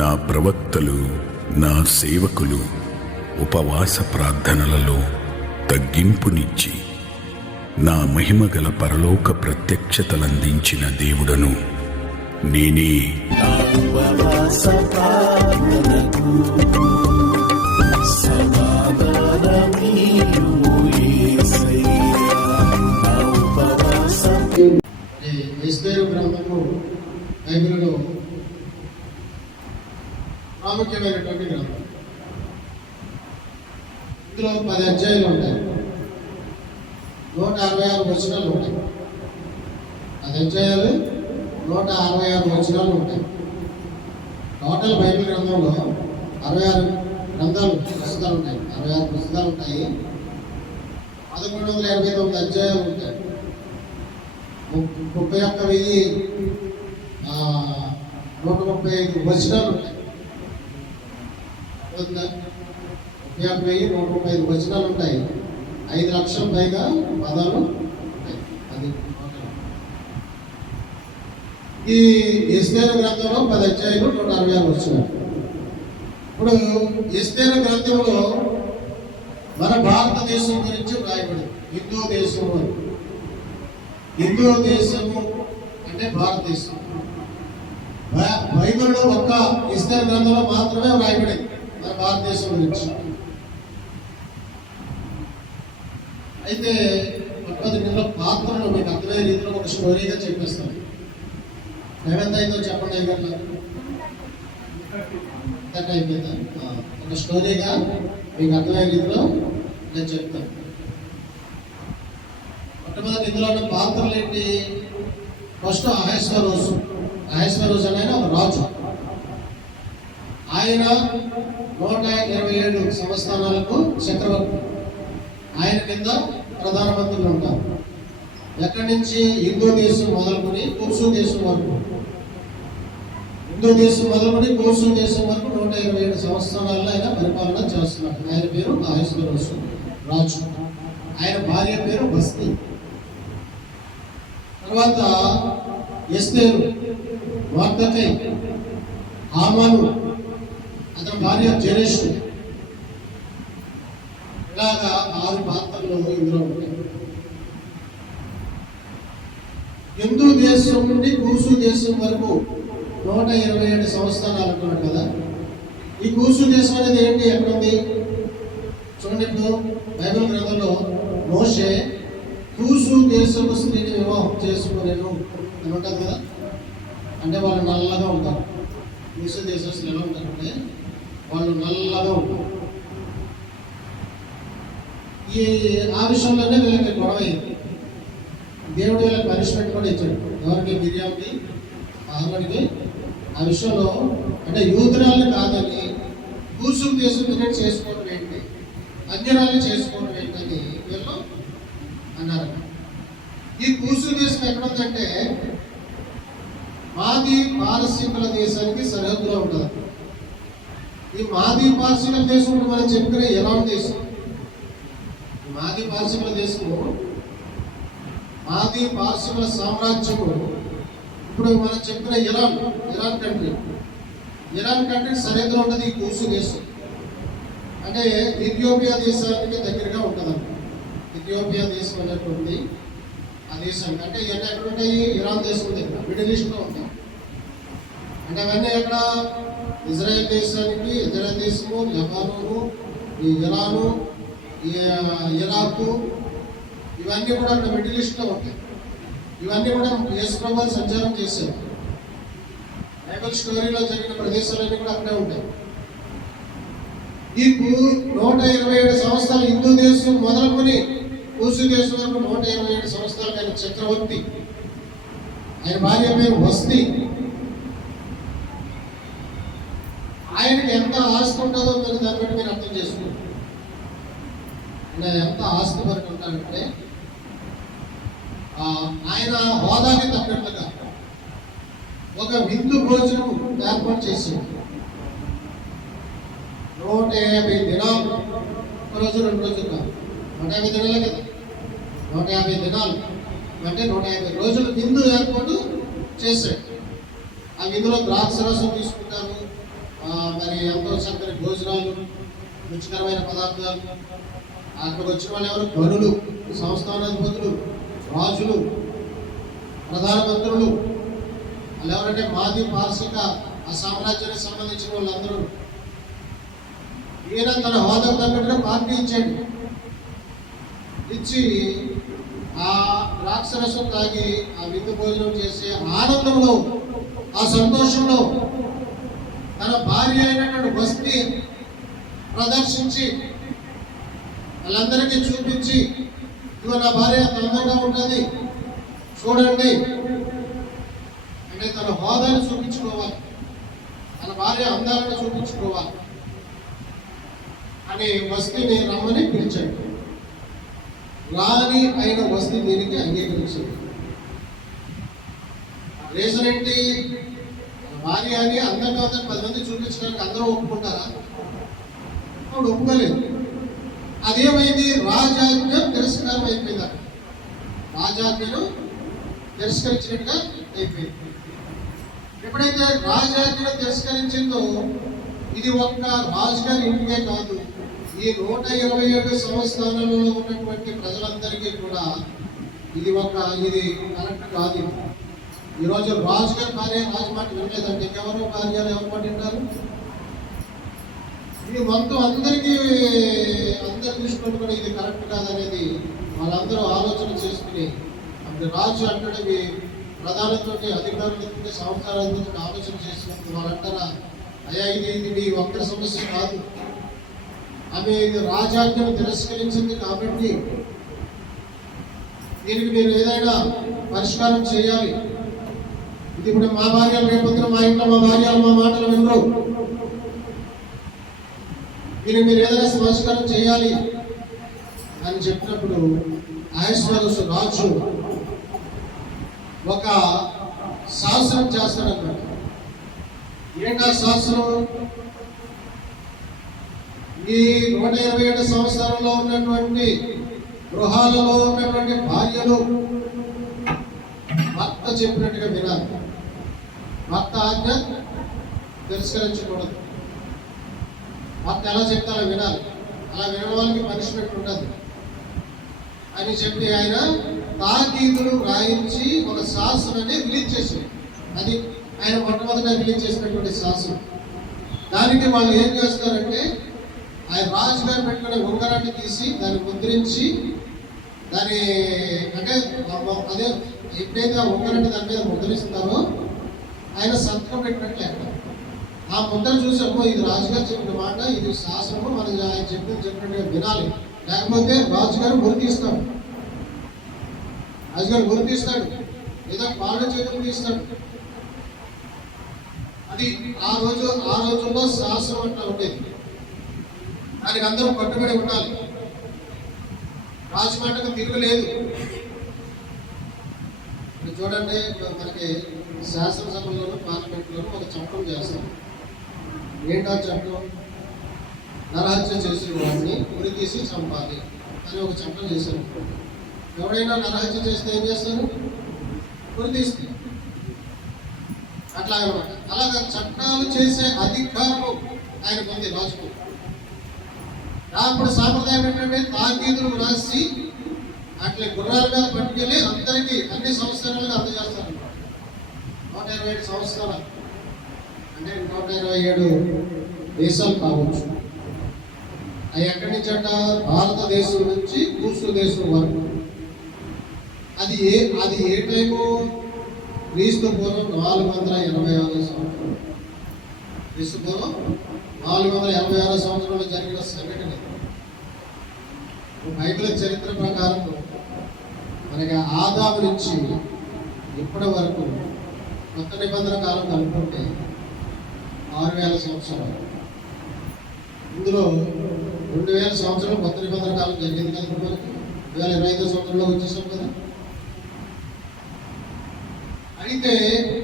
నా ప్రవక్తలు, నా సేవకులు ఉపవాస ప్రార్థనలలో తగ్గింపునిచ్చి నా మహిమగల పరలోక ప్రత్యక్షతలందించిన దేవుడను నేనే. ఎస్తేరు గ్రంథము బైబిల్లో ప్రాముఖ్యమైనటువంటి గ్రంథం. ఇందులో 10 అధ్యాయాలు ఉంటాయి, 166 వచనాలు ఉంటాయి. 10 అధ్యాయాలు, 166 వచనాలు ఉంటాయి. టోటల్ బైబిల్ గ్రంథంలో 66 గ్రంథాలు పుస్తకాలు ఉంటాయి, 66 పుస్తకాలు ఉంటాయి. 1189 అధ్యాయాలు ఉంటాయి. 31,135 వచనాలు ఉంటాయి. 31,135 వచనాలు ఉంటాయి. 5 లక్షల పైగా పదాలు ఉంటాయి. అది ఈ ఎస్తేరు గ్రంథంలో 10 అధ్యాయాలు, 166 వచనాలు. ఇప్పుడు ఎస్తేరు గ్రంథంలో మన భారతదేశం గురించి రాయబడింది. హిందూ దేశం అని, హిందూ దేశము అంటే భారతదేశం. బైబిల్లో ఒక్క ఎస్తేరు గ్రంథంలో మాత్రమే రాయబడింది మన భారతదేశం గురించి. అయితే ఇందులో పాత్రలు మీకు అర్థమయ్యే రీతిలో ఒక స్టోరీగా చెప్పేస్తాను. ఎంత అయిందో చెప్పండి అయ్యారు. అయిపోయిందా? ఒక స్టోరీగా మీకు అర్థమయ్యే రీతిలో నేను చెప్తాను. మొట్టమొదటి ఇందులో ఉన్న పాత్రలు ఏంటి? ఫస్ట్ అహశ్వరోజు. అహశ్వరోజు అనే ఒక రాజు. ఆయన 127 సంవత్సరాలకు చక్రవర్తి. ఆయన కింద ప్రధానమంత్రులు ఉంటారు. ఎక్కడి నుంచి? హిందూ దేశం మొదలుకొని కూర్సు దేశం వరకు. హిందూ దేశం మొదలుకొని కూర్సు దేశం వరకు 127 సంవత్సరాల్లో ఆయన పరిపాలన చేస్తున్నారు. ఆయన పేరు అహశ్వరోజు రాజు. ఆయన భార్య పేరు బస్తీ. తర్వాత ఎస్తేరు, వార్దకై, హామాను, అతని భార్య జెరెషు. ఇలాగా 6 పాత్రలు ఇందులో ఉంటాయి. హిందూ దేశం నుండి కూసు దేశం వరకు 127 సంవత్సరాలు అనుకున్నాడు కదా. ఈ కూసు దేశం అనేది ఏంటి? ఎక్కడుంది చూడండి. ఇప్పుడు బైబిల్ గ్రంథంలో మోషే కూసు దేశపు స్త్రీని వివాహం చేసుకోలేను అని ఉంటుంది కదా. అంటే వాళ్ళు నల్లగా ఉంటారు. కూసు దేశస్తులు ఎలా ఉంటారంటే వాళ్ళు నల్లగా ఉంటారు. ఆ విషయంలోనే వీళ్ళకి గొడవ అయింది. దేవుడు వీళ్ళకి పనిష్మెంట్ కూడా ఇచ్చాడు. ఎవరికి? మిరియాకి, అహరోనుకి. ఆ విషయంలో అంటే యూదురాలను కాదని కూసు దేశం చేసుకోవడం ఏంటి, అన్యరాలను చేసుకోవడం ఏంటని వీళ్ళు అన్నారు. ఈ కూసు దేశం ఎక్కడుందంటే మాది పారసీకుల దేశానికి సరిహద్దులో ఉంటుంది. ఈ మాది పారసీకుల దేశం మనం చెప్పుకునే ఇరాన్ దేశం. మాది పారసీకుల దేశము, మాది పారసీకుల సామ్రాజ్యము. ఇప్పుడు మనం చెప్పుకునే ఇరాన్ కంట్రీ సరిహద్దులో ఉంటుంది ఈ కూసు దేశం. అంటే ఇథియోపియా దేశానికి దగ్గరగా ఉంటుంది. ఇథియోపియా దేశం అనేటువంటి ఆ దేశానికి అంటే ఇవన్నీ ఎక్కడ ఉంటాయి? ఇరాన్ దేశం దగ్గర, మిడిల్ ఈస్ట్లో ఉంటాయి. అంటే అవన్నీ ఎక్కడ? ఇజ్రాయెల్ దేశానికి, ఇజ్రాయెల్ దేశము, లెబానోను, ఈ ఇరాను, ఇరాకు, ఇవన్నీ కూడా అక్కడ మిడిల్ ఈస్ట్లో ఉంటాయి. ఇవన్నీ కూడా యేసు ప్రభువు సంచారం చేశారు. బైబిల్ స్టోరీలో జరిగిన ప్రదేశాలన్నీ కూడా అక్కడే ఉంటాయి. ఈ 127 సంవత్సరాలు హిందూ దేశం మొదలుకొని కూసు దేశం వరకు 127 సంవత్సరాలకు ఆయన చక్రవర్తి. ఆయన భార్య పేరు బస్తీ. ఆయనకి ఎంత ఆస్తి ఉంటుందో మీరు దాన్ని బట్టి మీరు అర్థం చేసుకోండి. ఎంత ఆస్తి వరకు ఉంటాడంటే ఆయన హోదాకి తగ్గట్లుగా ఒక విందు భోజనం ఏర్పాటు చేసింది. 150 దినాలు, ఒక రోజు 2 రోజులు కాదు, 150 దినాలే కదా. 150 దినాలు అంటే 150 రోజులు విందు ఏర్పాటు చేశాడు. ఆ విందులో ద్రాక్ష రసం తీసుకుంటారు, మరి ఎంతో చక్కని భోజనాలు, రుచికరమైన పదార్థాలు. అక్కడికి వచ్చిన వాళ్ళు ఎవరు? గనులు, సంస్థానాధిపతులు, రాజులు, ప్రధానమంత్రులు. వాళ్ళు ఎవరంటే మాది పార్శిక ఆ సామ్రాజ్యానికి సంబంధించిన వాళ్ళందరూ. ఈయన తన హోదాకు తగ్గట్టుగా పార్టీ ఇచ్చాడు. ఇచ్చి ఆ ద్రాక్షరసం తాగి ఆ విందు భోజనం చేసే ఆనందంలో, ఆ సంతోషంలో తన భార్య అయినటువంటి వస్తి ప్రదర్శించి వాళ్ళందరికీ చూపించి, ఇదిగో నా భార్య అందంగా ఉంటుంది చూడండి అంటే తన హోదాను చూపించుకోవాలి, తన భార్య అందాలను చూపించుకోవాలి అని వస్తిని రమ్మని పిలిచాడు. రాణి అయిన వస్తి దీనికి అంగీకరించింది. రీజన్ ఏంటి? భార్య అని అందంగా 10 మంది చూపించడానికి అందరూ ఒప్పుకుంటారా? అప్పుడు ఒప్పుకోలేదు. అదేమైంది? రాజాజ్ఞ తిరస్కారం అయిపోయింది. రాజాజ్ఞను తిరస్కరించినట్టుగా అయిపోయింది. ఎప్పుడైతే రాజాజ్ఞను తిరస్కరించిందో ఇది ఒక్క రాజుగారి ఇంటికే కాదు, ఈ 127 సంస్థానాలలో ఉన్నటువంటి ప్రజలందరికీ కూడా ఇది కరెక్ట్ కాదు. ఈరోజు రాజుగారి భార్య రాజు మాట వినలేదంటే ఎవరో భార్యలు ఎవరు మాట వింటారు? ఇది మొత్తం అందరి దృష్టిలో కూడా ఇది కరెక్ట్ కాదనేది వాళ్ళందరూ ఆలోచన చేసుకుని అప్పుడు రాజు అంటే ప్రధానతో అధికారులతో సంవత్సరాలతో ఆలోచన చేసినప్పుడు వాళ్ళు అంటారా, అయ్యా ఇది మీ ఒక్కరి సమస్య కాదు, ఆమె రాజాజ్ఞను తిరస్కరించింది కాబట్టి దీనికి మీరు ఏదైనా పరిష్కారం చేయాలి. ఇది ఇప్పుడు మా భార్యలు రేపొద్దున మా ఇంట్లో మా భార్యలు మా మాటలు వినరు, దీనికి మీరు ఏదైనా పరిష్కారం చేయాలి అని చెప్పినప్పుడు అహష్వేరోషు రాజు ఒక శాసనం చేస్తాడన్నమాట. ఏంటా శాసనం? ఈ 127 సంవత్సరాల్లో ఉన్నటువంటి గృహాలలో ఉన్నటువంటి భార్యలు భర్త చెప్పినట్టుగా వినాలి, భర్త ఆజ్ఞ తిరస్కరించకూడదు, భర్త ఎలా చెప్తారో వినాలి, అలా వినడం వాళ్ళకి పనిష్మెంట్ ఉంటుంది అని చెప్పి ఆయన తాకీదులు రాయించి ఒక శాసనాన్ని రిలీజ్ చేశారు. అది ఆయన మొట్టమొదటిగా రిలీజ్ చేసినటువంటి శాసనం. దానికి వాళ్ళు ఏం చేస్తారంటే ఆయన రాజుగారు పెట్టుకునే ఉంగరాన్ని తీసి దాన్ని ముద్రించి దాని అంటే అదే ఎప్పుడైతే ఆ ఉంగరాన్ని దాని మీద ముద్రిస్తారో ఆయన సంతకం పెట్టినట్లు లెక్క. ఆ ముద్ర చూసి అమ్మో ఇది రాజుగారు చెప్పిన మాట, ఇది శాసనము, మనం ఆయన చెప్పినట్టుగా వినాలి, లేకపోతే రాజుగారు గుర్తిస్తాడు, రాజుగారు గుర్తిస్తాడు లేదా పాడు చేతులు తీస్తాడు. అది ఆ రోజుల్లో శాసనం అంటూ ఉండేది. దానికి అందరూ కట్టుబడి ఉండాలి, రాజు మాటకు తిరగలేదు. చూడండి, మనకి శాసనసభలోను పార్లమెంట్లోనూ ఒక చట్టం చేస్తాం. ఏంటో చట్టం? నరహత్య చేసిన వాడిని ఉరి తీసి చంపాలి అని ఒక చట్టం చేశారు. ఎవడైనా నరహత్య చేస్తే ఏం చేస్తారు? ఉరి తీస్తే. అట్లా అనమాట. అలాగా చట్టాలు చేసే అధికారం ఆయనకు ఉంది, రాజుకు. అప్పుడు సాంప్రదాయం ఏంటంటే తాకీదులు రాసి అట్లా గుర్రాల మీద పట్టుకెళ్ళి అందరికీ అన్ని సంవత్సరాలుగా అందజేస్తారు. 127 సంవత్సరాలు అంటే 127 దేశాలు కావచ్చు. అవి ఎక్కడి నుంచి అంట? భారతదేశం నుంచి కూసు దేశం వరకు. అది ఏ టైము? క్రీస్తు పూర్వం 486 సంవత్సరం. క్రీస్తు పూర్వం 486 సంవత్సరంలో జరిగిన సంఘటన. బైబిల్ చరిత్ర ప్రకారం మనకి ఆదాము నుంచి ఇప్పటి వరకు కొత్త నిబంధన కాలం కలుపుకుంటే 6000 సంవత్సరాలు. ఇందులో 2000 సంవత్సరాలు కొత్త నిబంధన కాలం జరిగింది కదా. మనకి 2025 సంవత్సరంలో వచ్చేసాం కదా. అయితే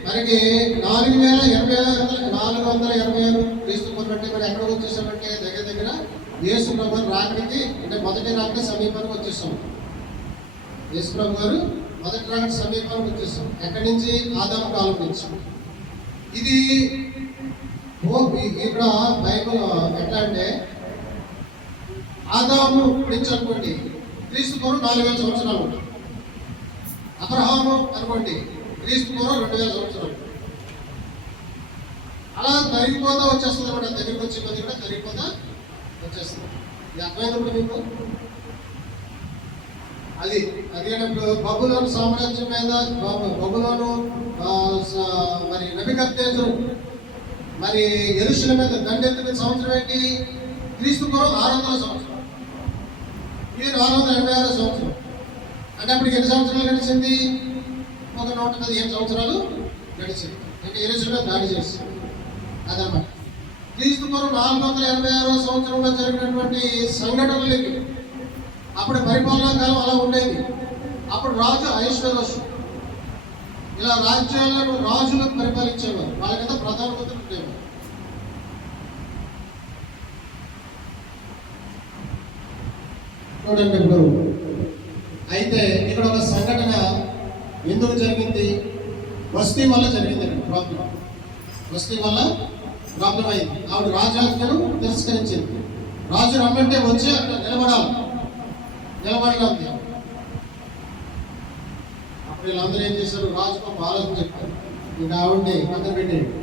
మనకి 486 క్రీస్తు పూర్వంటే మరి ఎక్కడికి వచ్చేసామంటే దగ్గర యేసు ప్రభు రాకడికి అంటే మొదటి రాకడి సమీపానికి వచ్చేసాం. యేసు ప్రభు గారు మొదటి రాకడి సమీపానికి వచ్చేసాం. ఎక్కడి నుంచి? ఆదాము కాలం నుంచి. ఇది ఇక్కడ బైబిల్ ఎట్లా అంటే ఆదాము గురించి అనుకోండి, క్రీస్తు పూర్వం 4000 సంవత్సరాలు. అబ్రహాము అనుకోండి, క్రీస్తు పూర్వం 2000 సంవత్సరాలు. అలా తరిగిపోతా వచ్చేస్తుంది అనమాట. దగ్గరికి వచ్చే కొద్ది కూడా తరిగిపోతా వచ్చేస్తుంది. ఇది అర్థమైనప్పుడు మీకు అది అదేనప్పుడు బబులోను సామ్రాజ్యం మీద బబులోను మరి నెబుకద్నెజరు మరి యెరూషలేము మీద దండెత్తిన సంవత్సరం ఏంటి? క్రీస్తు పూర్వం 600 సంవత్సరం. ఇది 486 సంవత్సరం. అంటే అప్పటికి ఎన్ని సంవత్సరాలు గడిచింది? ఒక 115 సంవత్సరాలు గడిచింది. అంటే యెరూషలేము దాడి చేసి అదన్నమాట. క్రీస్తు పూర్వం 486 సంవత్సరంలో జరిగినటువంటి సంఘటనలకి అప్పుడు పరిపాలనా కాలం అలా ఉండేది. అప్పుడు రాజు అహష్వేరోషు ఇలా రాజ్యాలను రాజులకు పరిపాలించేవారు. వాళ్ళ ప్రధానమంత్రులు ఉండేవారు. చూడండి ఇప్పుడు అయితే ఇక్కడ ఒక సంఘటన ఎందుకు జరిగింది? వస్తీ వల్ల జరిగింది. ప్రాబ్లం వస్తీ వల్ల ప్రాబ్లం అయింది. ఆవిడ రాజాజ్ఞను తిరస్కరించింది. రాజు రమ్మంటే వచ్చి అక్కడ నిలబడలేదు. అప్పుడు వీళ్ళందరూ ఏం చేశారు? రాజుకు ఒక ఆలోచన చెప్పారు, ఇంకా ఆవిడని పక్కన పెట్టేయండి,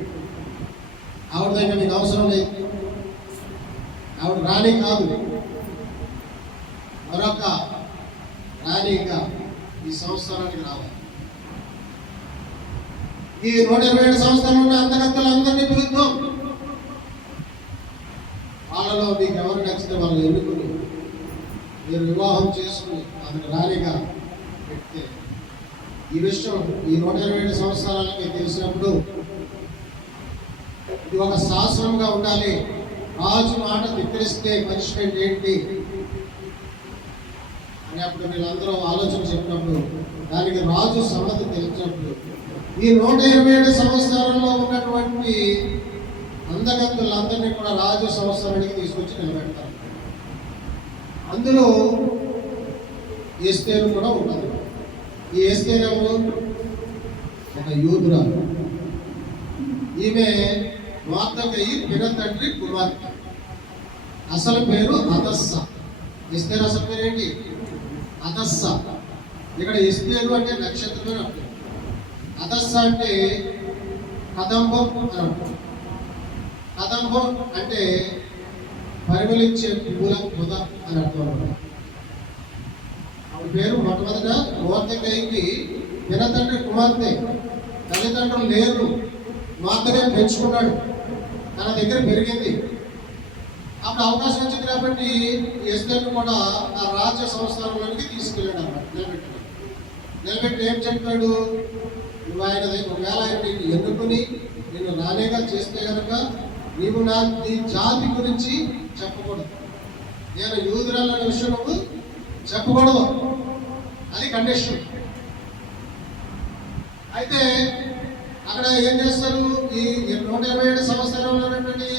ఆవిడ దగ్గర మీకు అవసరం లేదు, ఆవిడ రాణి కాదు, మరొక రాణిగా ఈ సంవత్సరానికి రావాలి. ఈ 127 సంవత్సరాలు అందగత్తలందరినీ పిలుద్దాం, వాళ్ళలో మీకు ఎవరు నచ్చితే వాళ్ళు ఎన్నుకుని మీరు వివాహం చేసుకుని ఆమెను రాణిగా పెడితే ఈ విషయం ఈ 127 సంవత్సరాలకి తెలిసినప్పుడు ఇది ఒక శాసనంగా ఉండాలి. రాజు మాట ధిక్కరిస్తే పనిష్మెంట్ ఏంటి అని అప్పుడు వీళ్ళందరూ ఆలోచన చెప్పినప్పుడు దానికి రాజు సమ్మతి తెలిసినప్పుడు ఈ 127 సంవత్సరాల్లో ఉన్నటువంటి అందగత్తులందరినీ కూడా రాజు సంవత్సరానికి తీసుకొచ్చి నిలబెడతారు. అందులో ఎస్తేరు కూడా ఉన్నది. ఈ ఎస్తేరు ఎవరు? ఒక యూదురాలు. ఈమె మార్దకయి పినతండ్రి కుమార్తె. అసలు పేరు హదస్స. ఎస్తేరు అసలు పేరు ఏంటి? హదస్స. ఇక్కడ ఎస్తేరు అంటే నక్షత్రమే అర్థం. హదస్స అంటే కదంబం అని అర్థం. కదంబం అంటే పరిమళించే పువ్వుల పొద అని అర్థం. ఆవిడ పేరు మొట్టమొదట మార్దకయికి పినతండ్రి కుమార్తె. తల్లిదండ్రులు లేరు, మాత్రమే పెంచుకున్నాడు, తన దగ్గర పెరిగింది. అప్పుడు అవకాశం వచ్చింది కాబట్టి ఎస్తేర్ను కూడా ఆ రాజ్య సంస్థానంలోనికి తీసుకెళ్ళాడు అన్నమాట. నిలబెట్టి ఏం చెప్పాడు? నువ్వు ఆయన ఒకవేళ ఆయన నీకు ఎన్నుకుని నేను రాణిగా చేస్తే కనుక నీవు నీ జాతి గురించి చెప్పకూడదు, నేను యూదురాలనే విషయం నువ్వు చెప్పకూడదు, అది కండిషన్. అయితే అక్కడ ఏం చేస్తారు? ఈ 127 సంవత్సరంలో ఉన్నటువంటి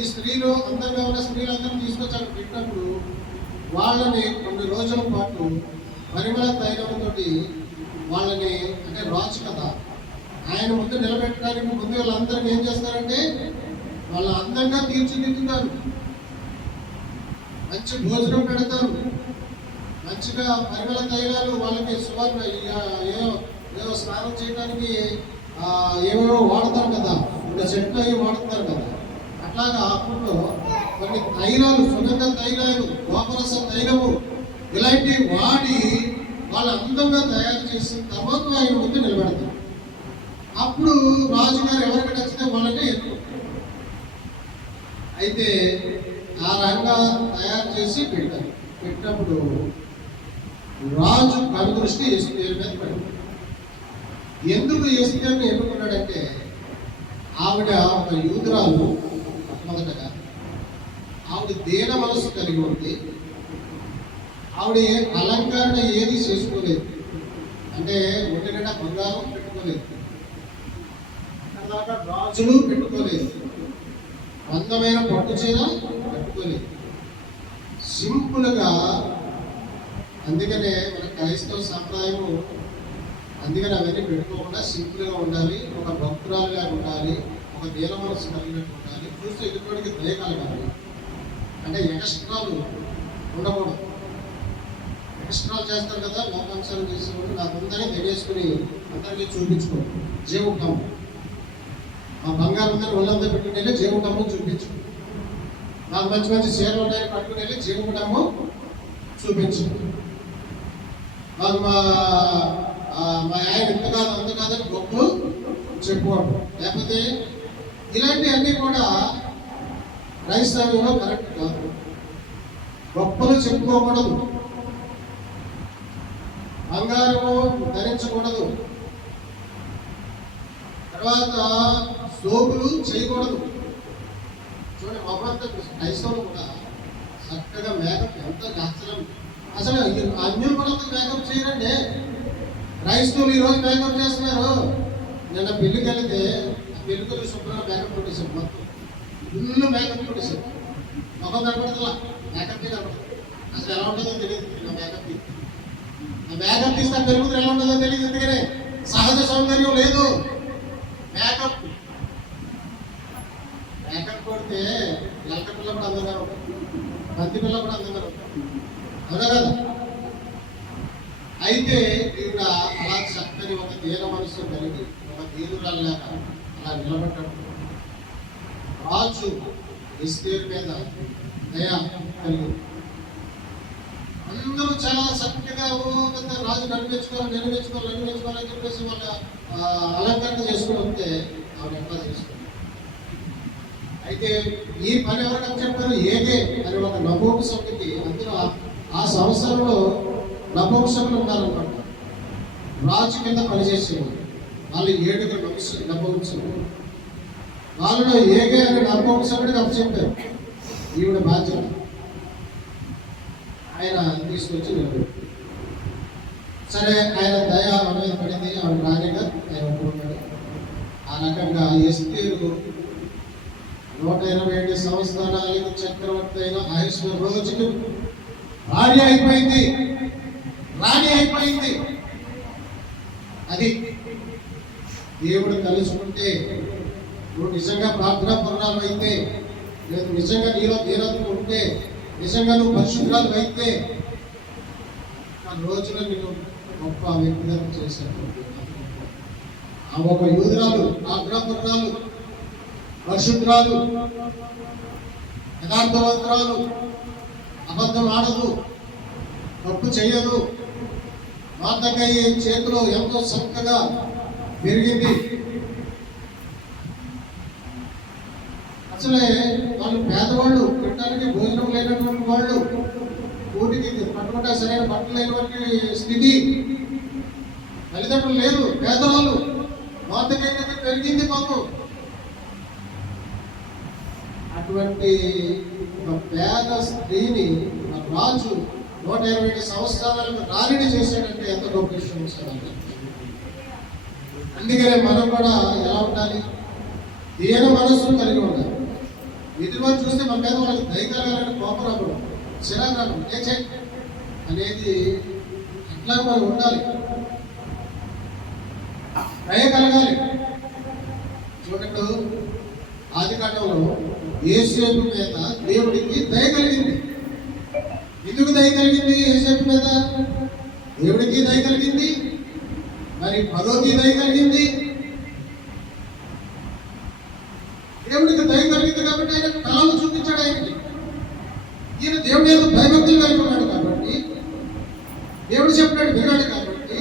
ఈ స్త్రీలు అందరిగా ఉన్న స్త్రీలందరినీ తీసుకొచ్చి అక్కడ పెట్టినప్పుడు వాళ్ళని కొన్ని రోజుల పాటు పరిమళ తైలంతో వాళ్ళని, అంటే రాజు కదా ఆయన ముందు నిలబెట్టడానికి ముందు వాళ్ళందరికీ ఏం చేస్తారంటే వాళ్ళ అందంగా తీర్చిదిద్దుతారు, మంచి భోజనం పెడతారు, మంచిగా పరిమళ తైలాలు వాళ్ళకి సువర్ణ ఏదో స్నానం చేయడానికి ఏమేమో వాడతారు కదా, ఇంకా చెట్లు అవి వాడుతారు కదా. అట్లాగా అప్పుడు కొన్ని తైలాలు, సుగంధ తైలాలు, గోపరస తైలము ఇలాంటివి వాడి వాళ్ళు అందంగా తయారు చేసిన తర్వాత ఆయన ముందు నిలబెడతారు. అప్పుడు రాజుగారు ఎవరికి నచ్చితే వాళ్ళనే ఎన్నుకుంటారు. అయితే ఆ రంగా తయారు చేసి పెట్టినప్పుడు రాజు కనుదృష్టి ఎస్తేరు మీద పడింది. ఎందుకు ఎస్తేరుని ఎన్నుకున్నాడంటే ఆవిడ ఒక యూదురాలు. మొదటగా ఆవిడ దీన మనసు కలిగి ఉంది. ఆవిడ అలంకరణ ఏది చేసుకోలేదు, అంటే ఒంటిగడ్డ బంగారం పెట్టుకోలేదు, రాజులు పెట్టుకోలేదు, అందమైన పట్టు చీర కట్టుకోలేదు, సింపుల్గా. అందుకనే మన క్రైస్తవ సంప్రదాయము అందుకని అవన్నీ పెట్టుకోకుండా సింపుల్గా ఉండాలి, ఒక భక్తురాలుగా ఉండాలి, ఒక దీన మనసు కలిగినట్టు ఉండాలి. చూస్తే ఎదుటివాడికి దయ కలగాలి. అంటే ఎక్స్ట్రాలు ఉండకూడదు. ఎక్స్ట్రాలు చేస్తారు కదా, లోకాంశాలు చేసేవాడు నాకు అందరినీ తెలియజేసుకుని అందరికీ చూపించుకోండి. జీవుటం మా బంగారం ఉందని ఒళ్ళంతా పెట్టుకుని వెళ్ళి జీవుటము చూపించు. నాకు మంచి మంచి చీరలు ఉన్నాయని పట్టుకుని వెళ్ళి జీవుటము చూపించు. నాకు మా ఆయన ఇంత కాదు అంత కాదని గొప్ప చెప్పుకోవడం, లేకపోతే ఇలాంటివన్నీ కూడా క్రైస్తవ్యంలో కరెక్ట్ కాదు. గొప్పలు చెప్పుకోకూడదు, బంగారము ధరించకూడదు, తర్వాత సోపులు చేయకూడదు. చూడండి మొహంతా క్రైస్తవులు కూడా చక్కగా మేకప్ ఎంత అసలు అసలు అన్యులు కూడా మేకప్ చేయరండి. క్రైస్తవులు ఈరోజు మేకప్ చేస్తున్నారు. నిన్న పెళ్లికి వెళితే ఆ పెళ్లికి శుభ్రంగా మేకప్ కొట్టేశారు, మొత్తం ఫుల్ మేకప్ కొట్టేశారు. మొహం కనపడుతుందా? మేకప్ కనపడుతుంది. అసలు ఎలా ఉంటుందో తెలియదు. మేకప్ తీస్తే పెరుగుదల ఎలా ఉంటుందో తెలియదు. ఎందుకనే సహజ సౌందర్యం లేదు. మేకప్ కొడితే ఎలక పిల్ల కూడా అందంగా ఉంటుంది, బంతి పిల్ల కూడా అందంగా ఉంటుంది, అవునా కదా? అయితే ఈవిడ అలా చక్కని ఒక దీన మనసు కలిగి ఒక దీనురాల్లాగా అలా నిలబడ్డాడు. రాజు ఎస్తేరు మీద దయ కలిగి అందరూ చాలా చక్కగా పెద్ద రాజు నడిపించుకోవాలని చెప్పేసి వాళ్ళ అలంకరణ చేసుకుని వస్తే ఆవిడ ఎట్లా చేసుకున్నారు. అయితే ఈ పని ఎవరికైనా చెప్పారు? ఏగే అని ఒక నపుంసకుడికి, అందులో ఆ సంవత్సరంలో నపుంసకులు ఉన్నారనమాట. రాజు కింద పనిచేసేవారు వాళ్ళు 7 నపుంసకులు. వాళ్ళలో ఏగే అని నపుంసకుడికి అప్పచెప్పారు ఈవిడ బాధ్యత. ఆయన తీసుకొచ్చి నిలబెట్టారు. సరే, ఆయన దయ అనేది పడింది. ఆవిడ రాణిగా ఆయన ఒప్పుకున్నాడు. ఆ రకంగా ఎస్తేరు 127 సంవత్సరాలకు చక్రవర్తి అయిన అహష్వేరోషుకు రాణి అయిపోయింది. అది దేవుడు తలుచుకుంటే, నువ్వు నిజంగా ప్రార్థనా పరురాలు అయితే, లేదు నిజంగా నీలో దీనత్వం ఉంటే, నిజంగా నువ్వు పరిశుద్ధాలు అయితే, ఆ రోజున నేను గొప్ప వ్యక్తిగా చేశాను. ఆ ఒక యూదురాలు, ఆగ్రహపరురాలు, పరిశుద్ధాలు, యథార్థవంతురాలు, అబద్ధం ఆడదు, తప్పు చేయదు, మార్దకయ్య చేతిలో ఎంతో చక్కగా పెరిగింది. అసలే వాళ్ళు పేదవాళ్ళు, తినడానికి భోజనం లేనటువంటి వాళ్ళు, ఊటికి పట్టుకుంటే సరైన బట్టలు లేనటువంటి స్థితి, తల్లిదండ్రులు లేరు, పేదవాళ్ళు. మార్దకయ్య పెరిగింది పాపం. అటువంటి ఒక పేద స్త్రీని రాజు 127 సంవత్సరాలకు రాణిని చేశాడంటే ఎంత గొప్ప విషయం సార్. అందుకనే మనం కూడా ఎలా ఉండాలి? దీన మనస్సు కలిగి ఉండాలి. ఎదురు చూస్తే మన మీద వాళ్ళకి దయకలగాలని కోపం రాకూడదు, చిరాకు రాకూడదు, ఏ అనేది అట్లా మనం ఉండాలి. దయ కలగాలి. చూడండి, ఆదికాండంలో యోసేపు మీద దేవుడికి దయ కలిగింది. ఎందుకు దయ కలిగింది? యోసేపు మీద దేవుడికి దయ కలిగింది, మరి ఫరోకి దయ కలిగింది. దేవుడికి దయ కలిగింది కాబట్టి ఆయన కళలు చూపించాడు. ఆయనకి ఈయన దేవుడు ఏదో భయభక్తులు కలిగి ఉన్నాడు కాబట్టి, దేవుడు చెప్పినాడు విన్నాడు కాబట్టి,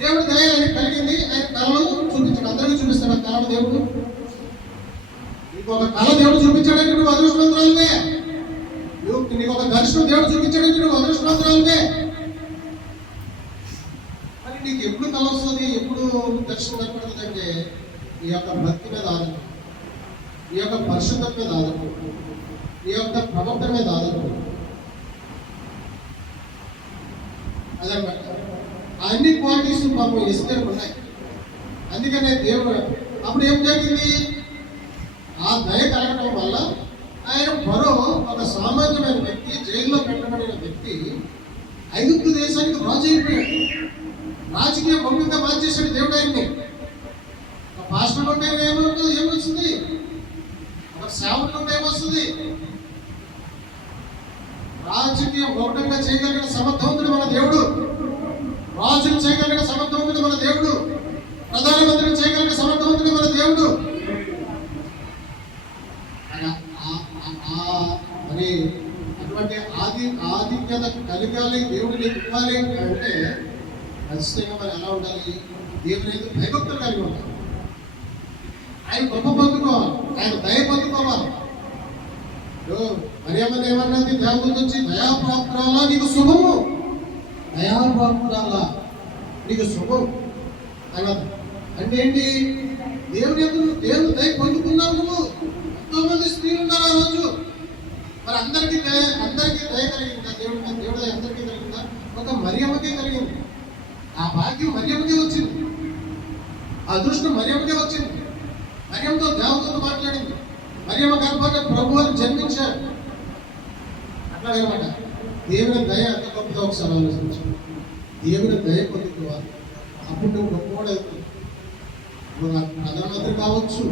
దేవుడు దయ ఆయనకు కలిగింది. ఆయన కళలు చూపించాడు. అందరికీ చూపిస్తాడు ఆ కళలు దేవుడు. ఇంకొక కళ దేవుడు చూపించాడంటే నువ్వు అదృష్టవంతురాలువే. నీకు ఒక దర్శనం దేవుడు చూపించాడంటే నువ్వు అదృష్టవంతురాలువే. మరి నీకు ఎప్పుడు కళ వస్తుంది, ఎప్పుడు దర్శనం కనపడుతుంది అంటే ఈ యొక్క భక్తి మీద ఆధారం, ఈ యొక్క పరిశుద్ధత మీద ఆధారం, ఈ యొక్క ప్రవర్తన మీద ఆధారం. అదనమాట. అన్ని క్వాలిటీస్ పాపం ఇస్తే ఉన్నాయి. అందుకనే దేవుడు అప్పుడు ఏం జరిగింది? ఆ దయ కలగడం వల్ల ఆయన ఫరో ఒక సామాన్యమైన వ్యక్తి, జైల్లో పెట్టబడిన వ్యక్తి, ఐగుప్తు దేశానికి రాజు అయిపోయాడు. రాజకీయ భూమిగా మార్చేశాడు దేవుడు ఆయన్ని. పాస్టర్ ఉంటే ఏమవుతుంది? ఏమొచ్చింది? సేవకులకు ఏమొస్తుంది? రాజకీయం ఒకటంగా చేయగలిగిన సమర్థవంతుడు మన దేవుడు, రాజులు చేయగలిగిన సమర్థవంతుడు మన దేవుడు, ప్రధానమంత్రిని చేయగలిగిన సమర్థవంతుడు మన దేవుడు. మరి అటువంటి ఆధిక్యత కలిగాలి, దేవుడిని ఇవ్వాలి అంటే ఖచ్చితంగా మరి ఎలా ఉండాలి? దేవుని భయభక్తులు కలిగి ఉండాలి, ఆయన గొప్ప పొందుకోవాలి, ఆయన దయ పొందుకోవాలి. మరియమ్మని ఏమన్నది? దేవుడి నుంచి దయాప్రాప్తురాలా నీకు శుభము, దయాప్రాప్తురాలా నీకు శుభం అన్నది. అంటే ఏంటి? దేవుడు దయ పొందుకున్నావు నువ్వు. ఎంతో మంది స్త్రీలు ఉన్నారు ఆ రోజు. మరి అందరికీ దయ కలిగిందా? దేవుడు దయ అందరికీ కలిగిందా? ఒక మరియమ్మకే కలిగింది. ఆ భాగ్యం మరియమ్మకే వచ్చింది, ఆ అదృష్టం మరియమ్మకే వచ్చింది. మరియమ్మతో దేవతతో మాట్లాడింది, మరియమ్మ గర్భాన్ని ప్రభు అని జన్మించాడు. అట్లాగనమాట. దేవుని దయ ఎంత గొప్పదో ఒకసారి ఆలోచించు. దేవుని దయ పొందుకోవాలి, అప్పుడు నువ్వు గొప్పవాడు అవుతుంది. నువ్వు ప్రధానమంత్రి కావచ్చు,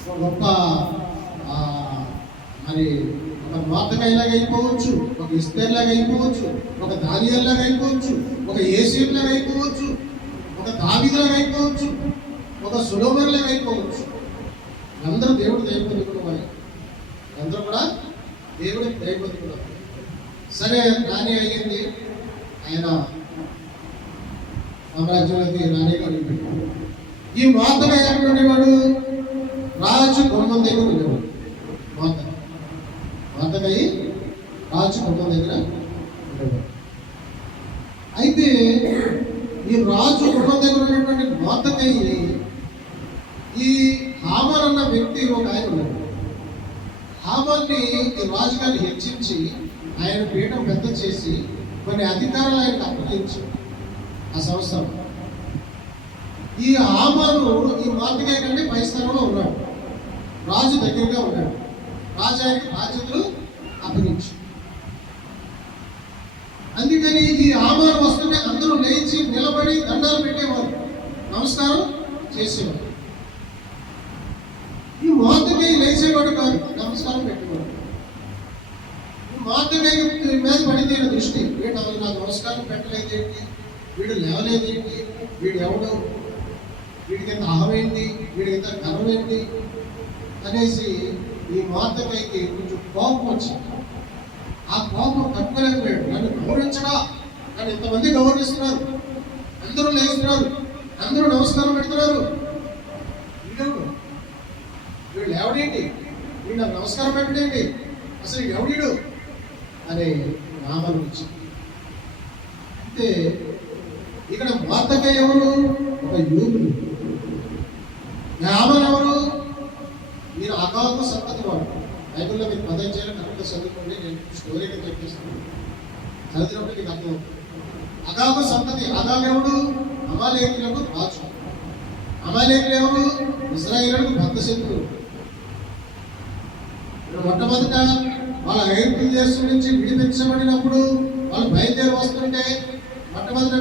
ఒక గొప్ప మరి ఒక మోతకాయలాగా అయిపోవచ్చు, ఒక ఇస్తేర్లాగా అయిపోవచ్చు, ఒక దానియల్లాగా అయిపోవచ్చు, ఒక ఏసీలాగా అయిపోవచ్చు, ఒక దావీదులాగా అయిపోవచ్చు, ఒక సొలొమోనులాగా అయిపోవచ్చు. అందరూ దేవుడు దయపొందుకున్నవారు, అందరూ కూడా దేవుడికి దయపొందుకున్నారు. సరే, రాణి అయ్యింది, ఆయన సామ్రాజ్యంలోకి రాణిగా వెళ్ళిపోయాడు. ఈ మోతగా ఎక్కడ ఉండేవాడు? రాజు గుమ్మం దగ్గర ఉండేవాడు. మోతకై రాజు గుమ్మం దగ్గర ఉండేవాడు. అయితే ఈ రాజు గుమ్మం దగ్గర ఉన్నటువంటి మోతకై ఈ హామాన్ అన్న వ్యక్తి ఒక ఆయన ఉన్నాడు. హామాన్ని ఈ రాజుగారిని హెచ్చించి ఆయన పీఠం పెద్ద చేసి కొన్ని అధికారాలు ఆయనకు అప్పగించి ఆ సంవత్సరం ఈ హామాను ఈ మార్గకాయ కంటే పై స్థానంలో ఉన్నాడు, రాజు దగ్గరగా ఉన్నాడు. రాజు ఆయనకి బాధ్యతలు అప్పగించు. అందుకని ఈ హామాను వస్తుంటే అందరూ లేచి నిలబడి దండాలు పెట్టేవారు, నమస్కారం చేసేవారు. ఈ మోతకై లేచేవాడు కాదు, నమస్కారం పెట్టేవాడు. ఈ మోతకై మీద పడితే దృష్టి, వీడు నాకు నమస్కారం పెట్టలేదేంటి, వీడు లేవలేదేంటి, వీడు ఎవడు, వీడికి ఎంత అహమేంటి, వీడికి ఎంత గర్వం ఏంటి అనేసి ఈ మోతకైకి కొంచెం కోపం వచ్చింది. ఆ కోపం తట్టుకోలేకపోయాడు. నన్ను గౌరవించడా, నన్ను ఇంతమంది గౌరవిస్తున్నారు, అందరూ లేస్తున్నారు, అందరూ నమస్కారం పెడుతున్నారు, వీడు ఎవడేంటి, వీడు నాకు నమస్కారం పెట్టడేంటి, అసలు ఎవడీడు అనే నామలు వచ్చింది. అంటే ఇక్కడ మోతకై ఎవరు? ఒక యూదుడు. నామలు ఎవరు? మీరు అగాగు సంతతి వాడు. బైబిల్లో మీరు పదజాలు కరెక్ట్గా చదువుకోండి, నేను స్టోరీగా చెప్పేస్తాను, చదివినప్పుడు మీకు అర్థం. అగాగు సంతతి. అగాగు ఎవడు? అమాలేకులకు రాజు. అమాలేకులు ఎవరు? ఇశ్రాయేలులకు భక్త శత్రువు. మొట్టమొదట వాళ్ళ ఐగుప్తు దేశం నుంచి విడిపించబడినప్పుడు వాళ్ళు బయలుదేరి వస్తుంటే మొట్టమొదట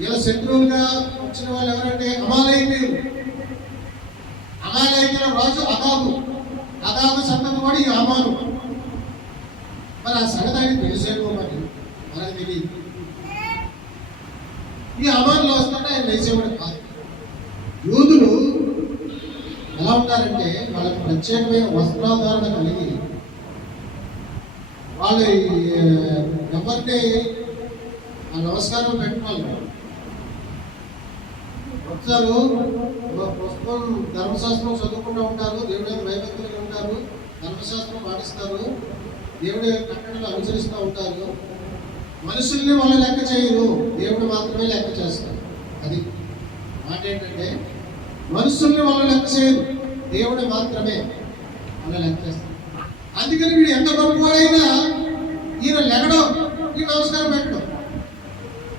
వీళ్ళ శత్రువులుగా వచ్చిన వాళ్ళు ఎవరంటే అమాలేకులు. అమాలేకుల రాజు అగాగు. అగాగు సంతతి వాడు ఈ హామాను. మరి ఆ సంగతి ఆయన తెలిసేమో, మరి మనకు తెలియదు. ఈ హామానులో వస్తుంటే ఆయన లేచేవాడు కాదు. యూదులు ఎలా ఉంటారంటే వాళ్ళకి ప్రత్యేకమైన వస్త్రాధారణ కలిగి వాళ్ళు ఎవరిని ఆ నమస్కారం పెట్టుకోవాలి. వస్తారు, పుస్తకం ధర్మశాస్త్రం చదువుకుంటూ ఉంటారు, దేవుడి భయభక్తులుగా ఉంటారు, ధర్మశాస్త్రం పాటిస్తారు, దేవుడి కట్టడలు అనుసరిస్తూ ఉంటారు. మనుషుల్ని వాళ్ళు లెక్క చేయరు, దేవుడు మాత్రమే లెక్క చేస్తారు. అది మాట ఏంటంటే మనుషుల్ని వాళ్ళు లెక్క చేయరు, దేవుడు మాత్రమే వాళ్ళు లెక్క చేస్తారు. అందుకని వీడు ఎంత గొప్పవాడైనా ఈయన లెగడం, ఈ నమస్కారం పెట్టడం,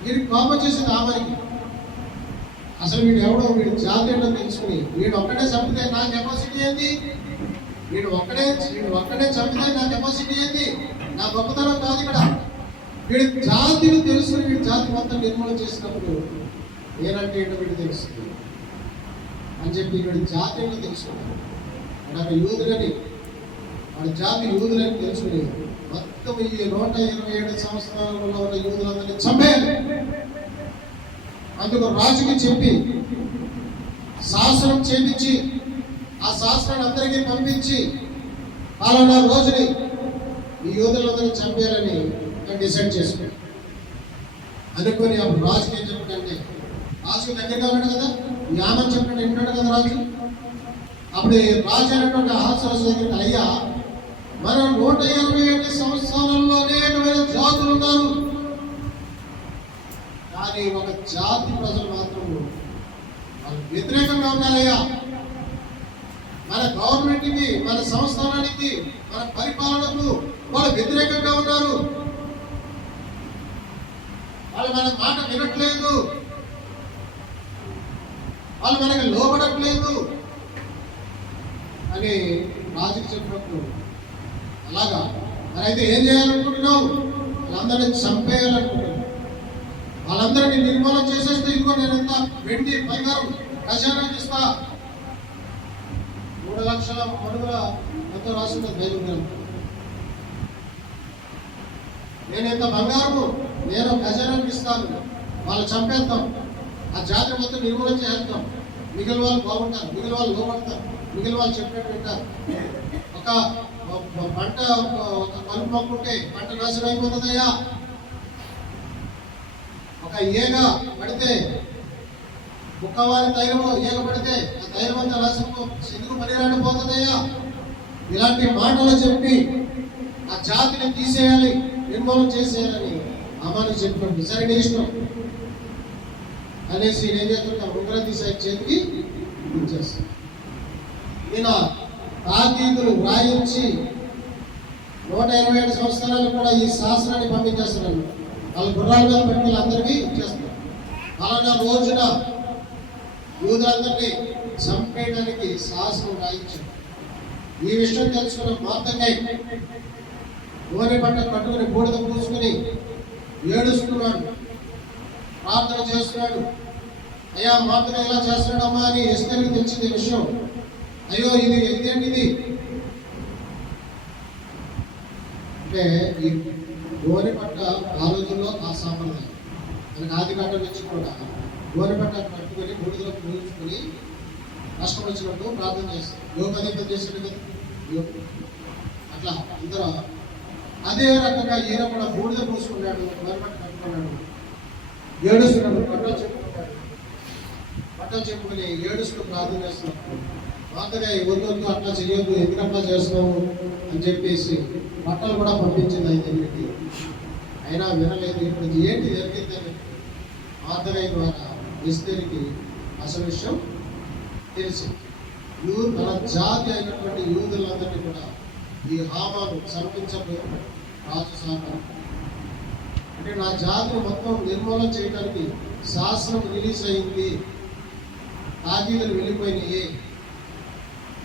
వీడికి కోపం చేసేది ఆమెకి. అసలు వీడు ఎవడో, వీడి జాతి ఏంటో తెలుసుకుని వీడు ఒక్కడే చంపితే నా కెపాసిటీ ఏంది, వీడు ఒక్కడే చంపితే నా కెపాసిటీ ఏంది, నా గొప్పతనం కాదు ఇక్కడ. వీడి జాతిని తెలుసుకుని వీడి జాతి మొత్తం నిర్మూలన చేసినప్పుడు నేనంటే ఏంటో వీడు తెలుస్తుంది. అని చెప్పి ఇక్కడ జాతీయంగా తెలుసుకున్నాడు. అక్కడ యూదులని వాడి జాతి యూదులని తెలుసుకుని మొత్తం ఈ 127 సంవత్సరాలలో ఉన్న యూదులందరినీ చంపేయాలి. అందుకు రాజుకి చెప్పి శాసనం చేపించి ఆ శాసనాన్ని అందరికీ పంపించి పలానా రోజుని ఈ యూదులందరినీ చంపేయాలని డిసైడ్ చేసుకున్నాడు. అనుకుని అప్పుడు రాజుకి ఏం చెప్పాడంటే, రాజుకి దగ్గరగా ఉన్నాడు కదా, యామని చెప్పినట్టు వింటాడు కదా రాజు. అప్పుడు రాజు అనేటువంటి అహస్వరసు దగ్గరికి, అయ్యా మనం 127 సంవత్సరాలలో అనేకమైన జాతులు ఉన్నారు, కానీ ఒక జాతి ప్రజలు మాత్రం వాళ్ళు వ్యతిరేకంగా ఉన్నారయ్యా. మన గవర్నమెంట్కి, మన సంస్థానానికి, మన పరిపాలనకు వాళ్ళు వ్యతిరేకంగా ఉన్నారు. వాళ్ళు మన మాట వినట్లేదు, వాళ్ళు మనకి లోబడట్లేదు అని రాజుకి చెప్పినప్పుడు, అలాగా మరి అయితే ఏం చేయాలనుకుంటున్నావు? వాళ్ళందరినీ చంపేయాలనుకుంటున్నావు. వాళ్ళందరినీ నిర్మూలన చేసేస్తే ఇదిగో నేను ఎంత వెండి బంగారం ఖజానాకి ఇస్తా. 3 లక్షల మడుగుల ఎంతో రాసిన బైబిల్, నేను ఎంత బంగారము నేను ఖజానాకి ఇస్తాను, వాళ్ళు చంపేస్తాం, ఆ జాతి మొత్తం నిర్మూలన చేస్తాం, మిగిలిన వాళ్ళు బాగుంటారు, మిగిలిన వాళ్ళు లోపడతారు, మిగిలిన వాళ్ళు చెప్పినట్టు వింటారు. ఒక పంట ఒక కలుపు మొక్కుంటే పంట నాశనం అయిపోతుందయ్యా. ఒక ఈగ పడితే ముక్కవారి తైలము ఈగ పడితే ఆ తైలం అంతా నాశనం సిగ్గు పనిరాడిపోతుందయ్యా. ఇలాంటి మాటలు చెప్పి ఆ జాతిని తీసేయాలి, నిర్మూలన చేసేయాలని అమ్మాని చెప్పినప్పుడు, సరే నీ ఇష్టం అనేసి నేను చేస్తున్నా ఉంగరం తీసే చేతికి ఇచ్చేస్తాను. ఈయన తాకీదులు వ్రాయించి 127 సంవత్సరాలు కూడా ఈ శాసనాన్ని పంపించేస్తున్నాను. వాళ్ళు గుర్రాల మీద పెట్టి అందరికీ ఇచ్చేస్తారు. అలానా రోజున యూదులందరినీ చంపేయడానికి శాసనం రాయించారు. ఈ విషయం తెలుసుకున్న మార్దకై గోనె పట్ట కట్టుకుని బూడిద పూసుకుని ఏడుస్తున్నాడు, ప్రార్థన చేస్తున్నాడు. అయ్యా మార్దకై ఇలా చేస్తున్నాడమ్మా అని ఎస్తేరుకి తెలిసింది విషయం. అయ్యో ఇదేంటిది అంటే ఈ గోనె పట్ట ఆ రోజుల్లో ఆ సాంప్రదాయం. మనకి ఆది కాండం నుంచి కూడా గోనె పట్ట కట్టుకొని బూడిదలో పూసుకుని కష్టం వచ్చినప్పుడు ప్రార్థన చేస్తారు. యోగదీపం చేసాడు కదా అట్లా అందరూ అదే రకంగా ఈయన కూడా బూడిద పూసుకున్నాడు, గోనె పట్ట కట్టుకున్నాడు, ఏడుస్తున్నాడు, బట్టలు చెప్పుకొని ఏడుస్తూ ప్రార్థన చేస్తున్నప్పుడు మాతగా వద్దు అట్లా చేయొద్దు, ఎందుకు అట్లా చేస్తున్నావు అని చెప్పేసి బట్టలు కూడా పంపించింది ఆయన దగ్గరికి. అయినా వినలేదు. ఇప్పుడు ఏంటి జరిగిందని మాతగా ద్వారా ఎస్తేరుకి అసలు విషయం తెలిసింది. తన జాతి అయినటువంటి యూదులందరినీ కూడా ఈ హామాను చంపించబోయాడు రాజు శాసనం. అంటే నా జాతిని మొత్తం నిర్మూలన చేయడానికి శాసనం రిలీజ్ అయింది, తాకీదులు వెళ్ళిపోయినాయి,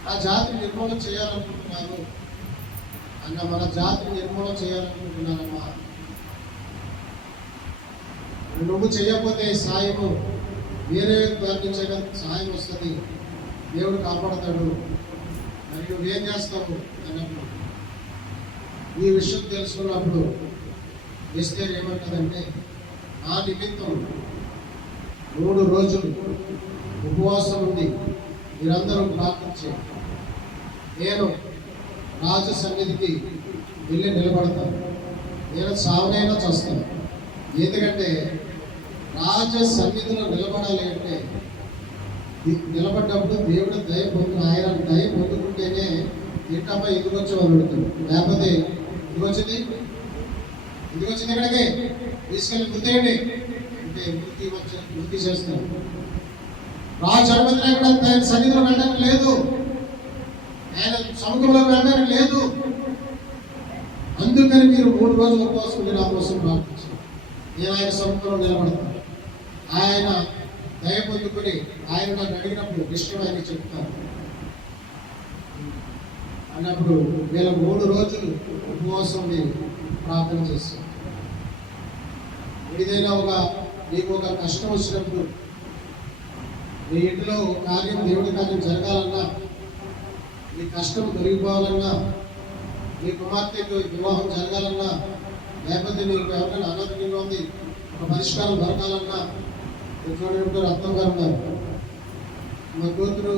ఆ జాతిని నిర్మూలన చేయాలనుకుంటున్నాను అన్న, మన జాతిని నిర్మూలన చేయాలనుకుంటున్నానమ్మా, నువ్వు చేయకపోతే సాయము వేరే దాని నుంచి సాయం వస్తుంది, దేవుడు కాపాడతాడు, మరి నువ్వేం చేస్తావు అన్నప్పుడు ఈ విషయం తెలుసుకున్నప్పుడు ఎస్తేరు ఏమంటుందంటే, నా నిమిత్తం 3 రోజులు ఉపవాసం ఉంది మీరందరూ ప్రార్థించారు, నేను రాజు సన్నిధికి వెళ్ళి నిలబడతాను, నేను చావనైనా చేస్తాను. ఎందుకంటే రాజ సన్నిధిలో నిలబడాలి అంటే నిలబడ్డప్పుడు దేవుడు దయ ఆయన దయ పొందుకుంటేనే ఏంటమ్మా ఇదిగొచ్చి వాళ్ళు పెడతాడు, లేకపోతే ఇదిగొచ్చింది ఇక్కడికి తీసుకెళ్ళి గుర్తేయండి అంటే వృత్తి చేస్తాను. రాజు అనుమతి లేకుండా ఆయన సన్నిధిలో వెళ్ళడానికి లేదు, ఆయన సముద్రంలో వెళ్ళడానికి లేదు. అందుకని మీరు 3 రోజుల కోసం నా కోసం ప్రార్థించారు. నేను ఆయన సముద్రంలో నిలబడతాను, ఆయన దయ పొందుకొని ఆయన నన్ను అడిగినప్పుడు విషయం ఆయన చెప్తాను అన్నప్పుడు వీళ్ళ 3 రోజులు ఉపవాసం ప్రార్థన చేస్తాం. ఏదైనా నీకు ఒక కష్టం వచ్చినప్పుడు నీ ఇంటిలో కార్యం దేవుడి కార్యం జరగాలన్నా, నీ కష్టం తొలగిపోవాలన్నా, నీ కుమార్తెకు వివాహం జరగాలన్నా, లేకపోతే నీకు ఎవరైనా అనారోగ్యంగా ఉంది ఒక పరిష్కారం దొరకాలన్నా, చూడండి అర్థం గారు ఉన్నారు, మా కూతురు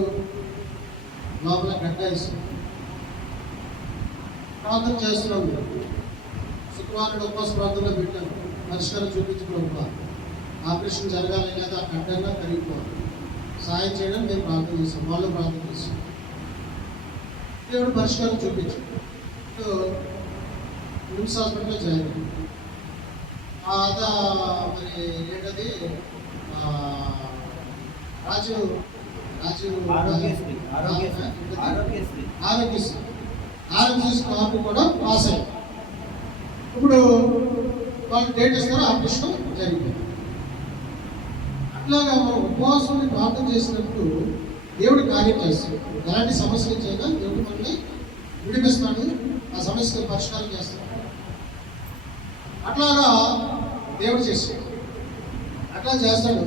లోపల కట్టేసి ప్రార్థన చేస్తున్నాం. శుక్రవారం ఉపవాస ప్రార్థనలో పెట్టాను, పరిష్కారం చూపించుకోవడం, ఆపరేషన్ జరగాలి లేదా కట్టైనా కరిగిపోవాలి, సాయం చేయడం మేము ప్రార్థన చేస్తాం, వాళ్ళు ప్రార్థన చేస్తాం. దేవుడు పరిష్కారం చూపించాడు. నిమ్స్ హాస్పిటల్లో జాయిన్ అయ్యాను. అదా మరి ఏంటది రాజు ఆరోగ్యశ్రీ కార్డు కూడా పాస్ అయ్యాయి. ఇప్పుడు వాళ్ళు డేట్ ఇస్తారు, ఆపరేషన్ జరిగింది. అట్లాగా మనం ఉపవాసం ప్రార్థన చేసినప్పుడు దేవుడు కార్యం చేస్తాడు. ఎలాంటి సమస్యలు చేయగా దేవుడు మనల్ని విడిపిస్తాడు, ఆ సమస్యను పరిష్కారం చేస్తాడు. అట్లాగా దేవుడు చేస్తాడు, అట్లా చేస్తాడు.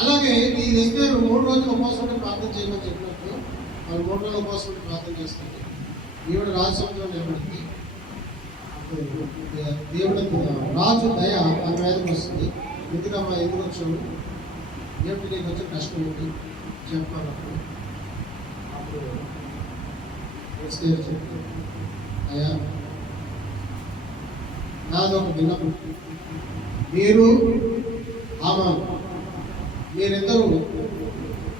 అలాగే ఈ ఇద్దరు 3 రోజులు ఉపవాసం ఉంటే ప్రార్థన చేయమని చెప్పినప్పుడు వాళ్ళు 3 రోజులు ఉపవాసం ఉంటే ప్రార్థన చేస్తారు. దేవుడు రాజసముద్రం నిలబడింది. దేవుడు రాజు దయ మన మీదకి వస్తుంది. ఎందుకమ్మా ఎందుకు వచ్చాడు, దేవుడు నీకు వచ్చిన కష్టం ఏంటి చెప్పాలప్పుడు అప్పుడు చెప్పి అయ్యా నాదొక విన్నపం, మీరు ఆమాను మీరిద్దరూ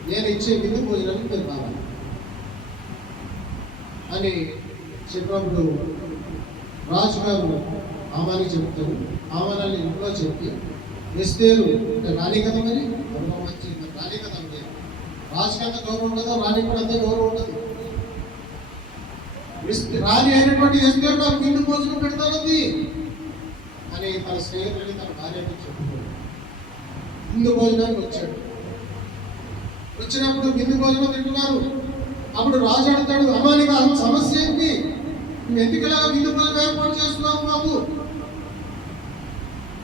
నేను ఇచ్చే విందు భోజనానికి మీరు కావాలి అని చెప్పినప్పుడు రాజుగారు ఆమానికి చెప్తారు. ఆమానాన్ని ఇంట్లో చెప్పి ఎస్తేరు అంటే రాణి కదా, మరి మంచి రాణి కదా, అంటే రాజుకి అంత గౌరవం ఉండదు, రాణి కూడా అంతే గౌరవం ఉండదు. రాణి అయినటువంటి ఎస్తేరు నాకు విందు భోజనం పెడతానంది అని తన స్నేహితుడిని తన భార్యకి చెప్పుకోడు. విందు భోజనానికి వచ్చాడు. వచ్చినప్పుడు విందు భోజనం తింటున్నారు. అప్పుడు రాజు అడుగుతాడు, అమ్మా నీకు సమస్య ఏంటి, నువ్వు ఎందుకు ఇలా విందు భోజనం ఏర్పాటు చేస్తున్నావు బాబు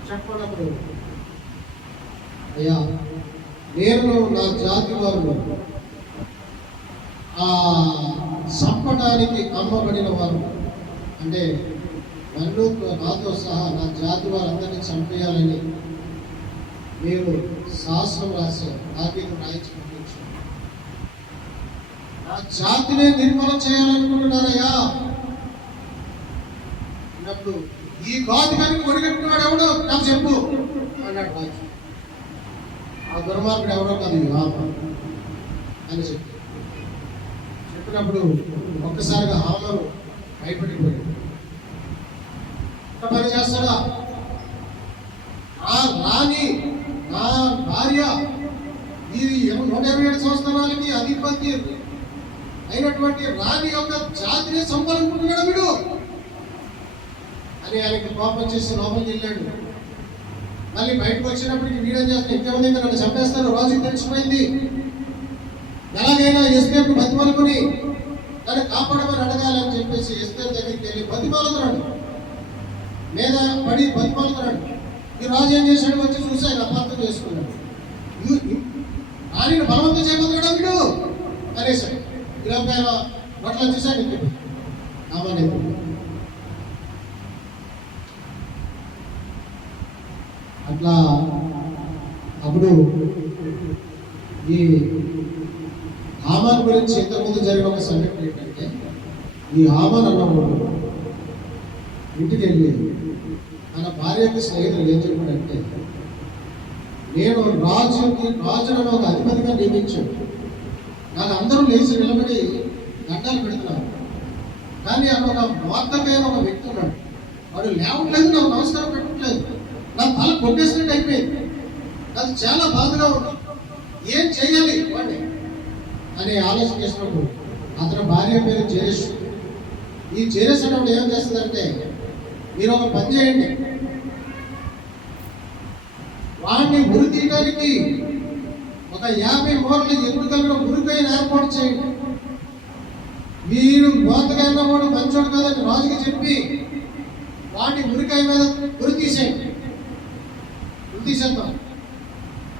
చెప్పినప్పుడు, అయ్యా నేను నా జాతి వారు చంపడానికి అమ్మబడిన వారు, అంటే నన్ను నాతో సహా నా జాతి వారందరినీ చంపేయాలని మీరు శాసనం రాశారు, తాకీదు రాయించి పంపించారు. నా జాతినే నిర్మూలన చేయాలనుకుంటున్నారయ్యా అన్నప్పుడు ఈ ఘాతుకానికి ఒడిగట్టుకున్నాడు ఎవడో నాకు చెప్పు అన్నాడు రాజు. ఆ దుర్మార్గుడు ఎవరో కాదు అని చెప్పినప్పుడు ఒక్కసారిగా హామరు భయపడిపోయాడు. పని చేస్తాడా, ఆ రాణి నా భార్య ఈ 127 సంవత్సరాలకి అధిపతి అయినటువంటి రాణి యొక్క జాతిని సంపాలనుకుంటున్నాడు వీడు అని ఆయనకి కోపం చేసి లోపలికి వెళ్ళాడు. మళ్ళీ బయటకు వచ్చినప్పటికీ వీడేం చేస్తాడు, ఇంకేముంది నన్ను చంపేస్తారు, రాజుకి తెలిసిపోయింది. ఎలాగైనా ఎస్తేర్కు బతిమాలుకుని నన్ను కాపాడమని అడగాలని చెప్పేసి ఎస్తేర్ దగ్గరికి వెళ్ళి బతిమాలుతున్నాడు, మీద పడి బతిమాలుతున్నాడు. ఈ రాజు ఏం చేశాడు, వచ్చి చూసి ఆయన అపార్థం చేసుకున్నాడు. రాణిని బలవంతం చేయబోతున్నాడు వీడు అనేసాడు. ఇలా బట్టలు వచ్చేసాడు ఇంటికి కావాలి. అట్లా అప్పుడు ఈ హామాన్ గురించి ఇంతకుముందు జరిగిన ఒక సంఘటన ఏంటంటే, ఈ హామాన్ అన్నవాడు ఇంటికి వెళ్ళి తన భార్యకి స్నేహితులు ఏం చెప్పాడంటే, నేను రాజును ఒక అధిపతిగా నియమించాడు, నాకు అందరూ లేచి నిలబడి దండాలు పెడుతున్నారు, కానీ అక్కడ ఒక వార్తకైన ఒక వ్యక్తి ఉన్నాడు, వాడు లేవట్లేదు, నాకు నమస్కారం పెట్టట్లేదు, నా తల కొట్టేసినట్టు అయిపోయింది, నాకు చాలా బాధగా ఉంది, ఏం చేయాలి వాడిని అని ఆలోచన చేసినప్పుడు అతని భార్య పేరు జేరేష్. ఈ జేరేష్ అన్నప్పుడు ఏం చేస్తుందంటే, మీరు ఒక పని చేయండి, వాడిని ఉరి తీయడానికి ఒక 50 మూరలు ఎదురుగా ఉరికైన ఏర్పాటు చేయండి, మీరు మోతకైనా వాడు మంచోడు కాదని రాజుకి చెప్పి వాడిని ఉరికాయ మీద ఉరి తీసేయండి, ఉరి తీసేద్దాం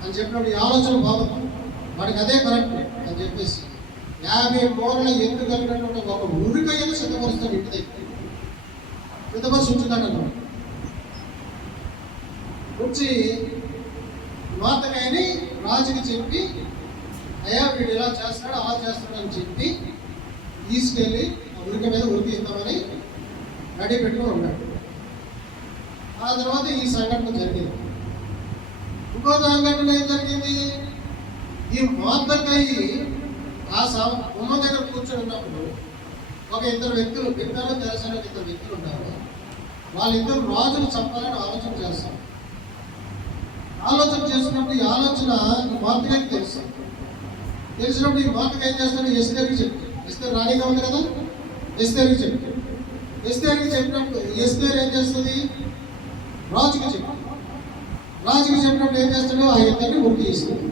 అని చెప్పినప్పుడు ఈ ఆలోచన బాగుంది. వాడికి అదే కరెక్ట్ అని చెప్పేసి 50 మూరల ఎత్తు కలిగినటువంటి ఒక ఉరికయ్యను సిద్ధపరుస్తాడు, ఇంటి దగ్గర సిద్ధపరిచి ఉంచుతాడు అన్నమాట. వచ్చి మార్తకాయని రాజుకి చెప్పి, అయ్యా వీడు ఇలా చేస్తాడు అలా చేస్తాడు అని చెప్పి తీసుకెళ్ళి ఆ ఉరిక మీద ఉరికి ఇద్దామని రెడీ పెట్టుకుని ఉన్నాడు. ఆ తర్వాత ఈ సంఘటన జరిగింది. ఇంకో సంఘటన ఏం జరిగింది, ఈ మార్దకాయి ఆ గుమ్మం దగ్గర కూర్చొని ఉన్నప్పుడు ఒక ఇద్దరు వ్యక్తులు, బిగ్దాలో తెలిసిన ఇద్దరు వ్యక్తులు ఉంటారు. వాళ్ళిద్దరు రాజును చంపాలని ఆలోచన చేస్తారు. ఆలోచన చేసినప్పుడు ఈ ఆలోచన ఈ మార్దకాయికి తెలుసు. తెలిసినప్పుడు ఈ మార్దకాయి ఏం చేస్తాడు, ఎస్తేరుకి చెప్తాడు. ఎస్తేరు రాణిగా ఉంది కదా, ఎస్తేరుకి చెప్తాడు. ఎస్తేరుకి చెప్పినప్పుడు ఎస్తేరు ఏం చేస్తుంది, రాజుకి చెప్తాడు. రాజుకి చెప్పినప్పుడు ఏం చేస్తాడు, ఆ ఇద్దరిని ఉరికి చేస్తాడు.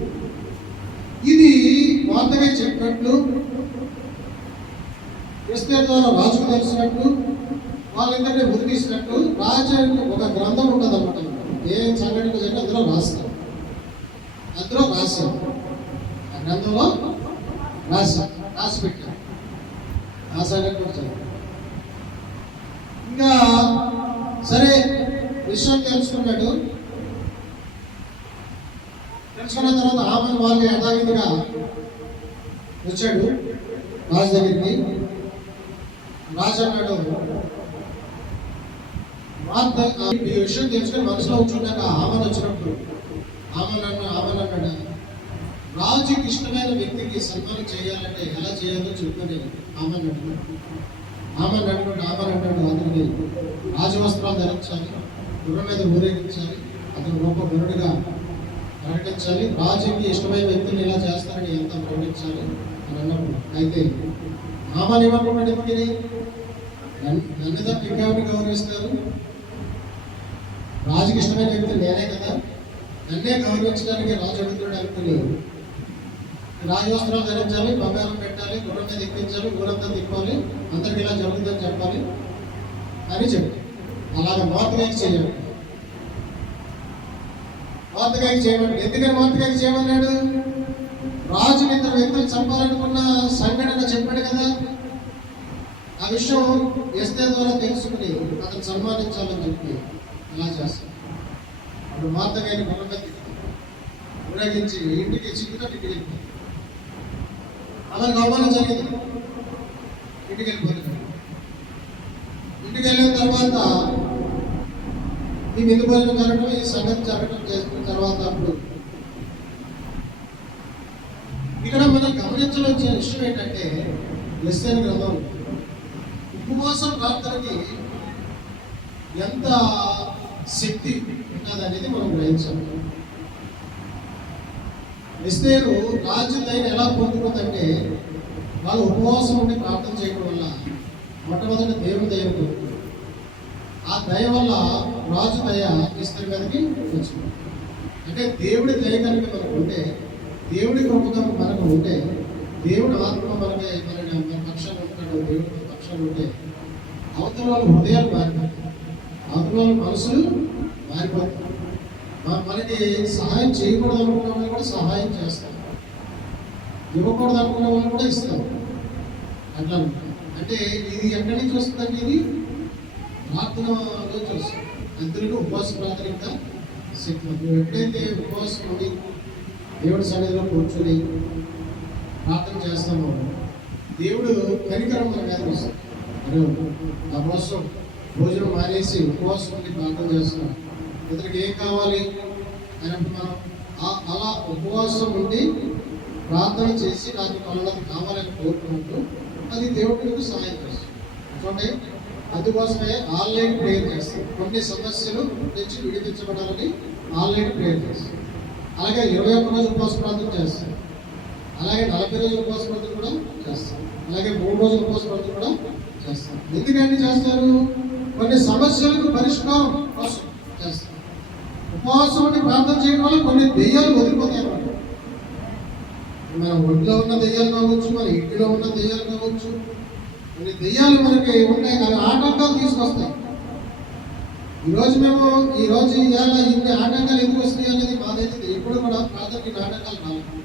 ఇది మార్దకాయి చెప్పినట్లు ఎస్తేరు ద్వారా రాజుకు తెలిసినట్లు వాళ్ళిద్దరిని ఉరి తీసినట్లు రాజు ఒక గ్రంథం ఉంటుంది అన్నమాట. ఏ సంఘటన జరిగితే అందులో రాస్తారు, అందులో రాశారు, ఆ గ్రంథంలో రాసి పెట్టారు. ఆ సంఘటన కూడా చదివారు. ఇంకా సరే విషయం తెలుసుకున్నాడు. తెలుసుకున్న తర్వాత ఆమెను వాళ్ళు యథావిధిగా వచ్చాడు రాజు దగ్గరికి. రాజు అన్నాడు, ఈ విషయం తెలుసుకొని మనసులో ఉంచున్నాక ఆమెను వచ్చినప్పుడు ఆమెను అన్నాడు, రాజుకి ఇష్టమైన వ్యక్తికి సన్మానం చేయాలంటే ఎలా చేయాలో చెప్తాను. ఆమెను అన్నాడు అతనికి రాజవస్త్రాలు ధరించాలి, గుర్రం మీద ఊరేగించాలి, అతను గొప్ప గురుడిగా ప్రకటించాలి, రాజుకి ఇష్టమైన వ్యక్తులు ఇలా చేస్తారని ఎంత ప్రకటించాలి అని అన్నప్పుడు, అయితే ఆమెను ఏమనుకున్నాడు, ఎందుకని నన్ను తప్ప ఇంకెవరిని గౌరవిస్తారు, రాజుకి ఇష్టమైన వ్యక్తులు నేనే కదా, నన్నే గౌరవించడానికి రాజు అడుగుతాడు అనుకుని రాజవస్త్రాలు ధరించాలి, బంగారం పెట్టాలి, గుర్రం మీద ఎక్కించాలి, ఊరంతా తిప్పాలి, అందరికి ఇలా జరుగుతుందని చెప్పాలి అని చెప్పి అలాగే మార్దకాయికి చేయాలి. మార్దకాయికి చేయమన్నాడు. ఎందుకని మార్దకాయికి చేయమన్నాడు, రాజు ఇద్దరు వ్యక్తులు చంపాలనుకున్న సంఘటన చెప్పాడు కదా, ఆ విషయం ఎస్తేరు ద్వారా తెలుసుకుని అతను సన్మానించాలని చెప్పి అలా చేస్తాడు. అప్పుడు మార్దకాయిని గుర్రం మీద ఊరేగించి ఇంటికి చిక్కుతాడు, ఇంటికి వెళ్ళిపోతాడు. అలా అవమానం జరిగింది. ఇంటికి వెళ్ళిపోతాడు. ఇంటికి వెళ్ళిన తర్వాత ఈ విందు భోజనం జరగడం, ఈ సంగతి జరగడం చేసుకున్న తర్వాత అప్పుడు ఇక్కడ మనం గమనించవలసిన విషయం ఏంటంటే, ఎస్తేరు గ్రంథం ఉపవాసం ప్రార్థనకి ఎంత శక్తి ఉన్నదనేది మనం గ్రహించాలి. ఎస్తేరు రాజు దయను ఎలా పొందుకుందంటే, వాళ్ళు ఉపవాసం ఉండి ప్రార్థన చేయడం వల్ల మొట్టమొదటి దేవుని దయ పొందుకుంది. ఆ దయ వల్ల రాజు దయ ఎస్తేరు మీదకి వచ్చింది. అంటే దేవుడి దయ కనుక మనకు ఉంటే, దేవుడి కృప మనకు ఉంటే, దేవుడు ఆత్మ మన పక్షాన్ని ఉంటాడు, దేవుడి పక్షాన్ని ఉంటే అవతల వాళ్ళ హృదయాలు మారిపోతాయి, అవతల వాళ్ళ మనసులు మారిపోతాయి. మనకి సహాయం చేయకూడదు అనుకున్న వాళ్ళు కూడా సహాయం చేస్తారు, ఇవ్వకూడదు అనుకున్న వాళ్ళు కూడా ఇస్తారు. అట్లా అంటే ఇది ఎక్కడి నుంచి వస్తుందంటే, ఇది ప్రార్థనలో వస్తుంది. అందరికీ ఉపవాస ప్రార్థన ఇంకా శక్తి. నువ్వు ఎప్పుడైతే ఉపవాసం ఉండి దేవుడి సన్నిధిలో కూర్చొని ప్రార్థన చేస్తామో, దేవుడు కనికరం మన మీద వస్తుంది. ఆ కోసం భోజనం మానేసి ఉపవాసం ఉండి ప్రార్థన చేస్తున్నాం, ఇతనికి ఏం కావాలి అని మనం అలా ఉపవాసం ఉండి ప్రార్థన చేసి నాకు పనులకు కావాలని కోరుకున్నప్పుడు అది దేవుడికి సహాయం చేస్తుంది. చూడండి, అందుకోసమే ఆన్లైన్ ప్రేయర్ చేస్తాం. కొన్ని సమస్యలు నుంచి విడిపించబడాలని ఆన్లైన్ ప్రేయర్ చేస్తాం. అలాగే 21 రోజుల ఉపవాస ప్రార్థన చేస్తాం. అలాగే 40 రోజుల ఉపవాస ప్రార్థన కూడా చేస్తాం. అలాగే 3 రోజుల ఉపవాస ప్రార్థన కూడా చేస్తాం. ఎందుకంటే చేస్తారు, కొన్ని సమస్యలకు పరిష్కారం కోసం చేస్తాం. ఉపవాసం ఉండి ప్రార్థన చేయడం వల్ల కొన్ని దెయ్యాలు వదిలిపోతాయి అన్నమాట. మన ఒంట్లో ఉన్న దెయ్యాలు కావచ్చు, మన ఇంటిలో ఉన్న దెయ్యాలు కావచ్చు, కొన్ని దెయ్యాలు మనకి ఉంటాయి, అవి ఆటంకాలు తీసుకొస్తాయి. ఈరోజు ఇవాళ ఇన్ని ఆటంకాలు ఎందుకు వస్తున్నాయి అనేది మాదైతే ఎప్పుడు కూడా ప్రార్థనకి ఆటంకాలు రాలేదు.